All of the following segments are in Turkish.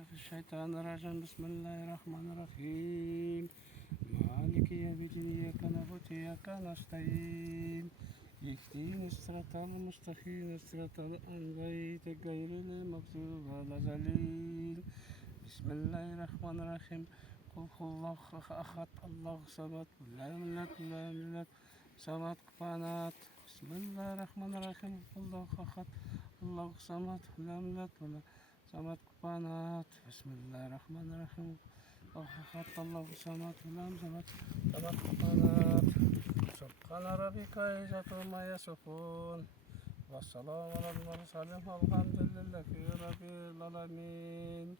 Mineşşeytanirracim. Bismillahirrahmanirrahim. Maliki yevmiddin. İyyâke na'budu ve iyyâke nestaîn. İhdinas sıratal mustakîm. Sıratal en'gâyte gayril mağdûbi aleyhim. Bismillahirrahmanirrahim. Kul huvallahu ahad. Allahu samed. Lam yelid samat kufanat. Bismillahirrahmanirrahim. Allahu ahad. Allahu samed. Lam yelid samat kufanat. Bismillahirrahmanirrahim. Allahu ahad. Allahu samed. Lam yelid samat kufanat. Subhana rabbika izzatuma yasifun. Vesselamu alel murselin. Elhamdülillahi rabbil alemin.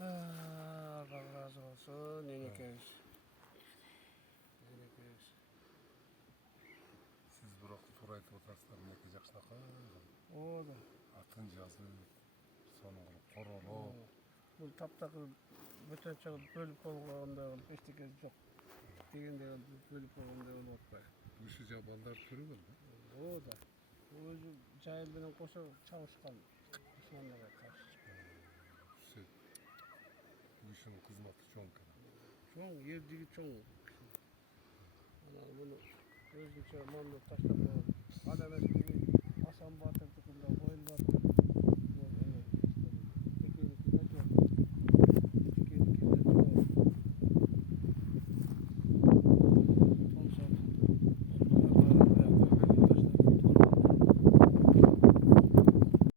Allah razı olsun. Yenikeyiz. Siz bırak Turay Totars'tan yapacak şaka. O da. Atın yazı, sonu korolu. Bu taptakı bütün çağın bölüp olğanda işte kez yok. Degende bölüp olğanda olmaz. Üşü caballar türü mü? O da. Özü cahil bilen koşa çalışkan düşmanlara karşı. Şey, üşünün kızmatı çok kadar. Çoğun, yerdeki çoğun. Ana bunu özgürce mamlu taşlap olan. Adam eski Hasan Batır tıkında